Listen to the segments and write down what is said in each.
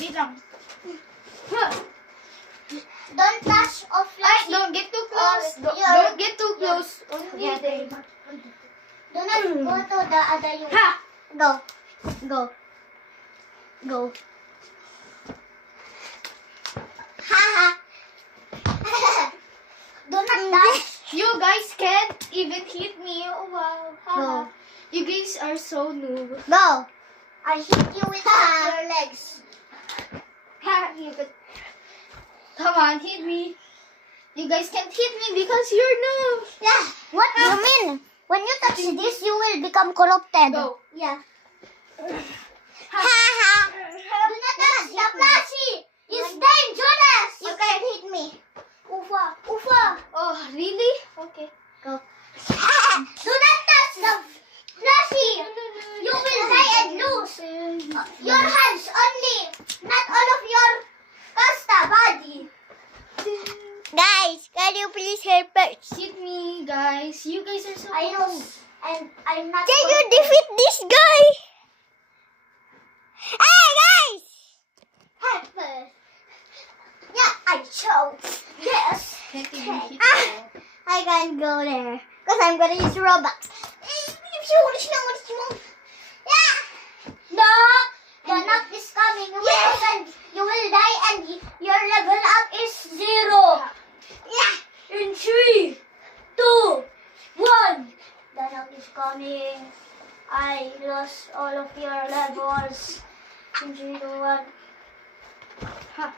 Wait lang. Don't touch off Ay, flashy. don't get too close. Yeah. Don't get too close. Only there. Do not go to the other room. Ha! Go. Go. Go. Haha. Do not touch. You guys can't even hit me. Oh, wow. Haha. Go. You guys are so noob. Go. I hit you with your legs. Ha! You could... Come on, hit me. You guys can't hit me because you're noob. Yeah. What do you mean? When you touch this, you will become corrupted. Go. Yeah. Haha. Do not touch the flashy. It's dangerous. You can hit me. Ufa. Ufa. Oh, really? Okay. Go. Do not touch the flashy. You will die and lose. Your hands only, not all of your pasta body. Guys, can you please help us? Hit me, guys. You guys are so I know, noob. and I'm not. Can you defeat this guy? Hey guys! help us? Yeah, I choked. Yes. Can't even hit Ah. you. I can't go there because I'm gonna use Robux. Yeah. Knock. The knock is coming. Yes. And you will die, and your level up is 0. Yeah. In 3, 2, 1. The knock is coming. I lost all of your levels. In 3, 2, 1. Ha.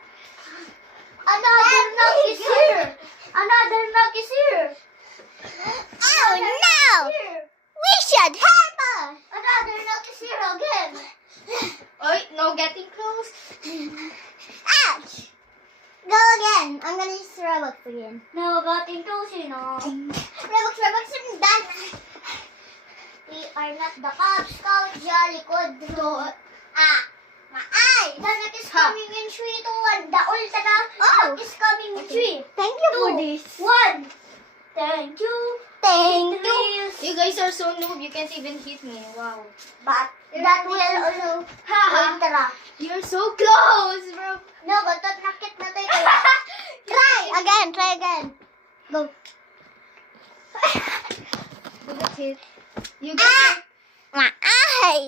Another knock is here. Another knock is here. Oh no! Here. We should help her! Another knock is here again. Oi, no getting close. Ouch! Go again. I'm gonna use Robux again. No, getting close, you know. Robux, I'm done. We are not the Cub Scouts, Jollywood. No. Maay! The knock is Ha. coming in 3, 2, 1. The ultra Oh. knock is coming in 3, Thank you for 2, this. 1. Thank you. Thank you. Please. You guys are so noob. You can't even hit me. Wow. But that will also Haha. ultra. You're so close, bro. No, but that nakit na tayo. Try again. Go. That's it. You guys. My eyes.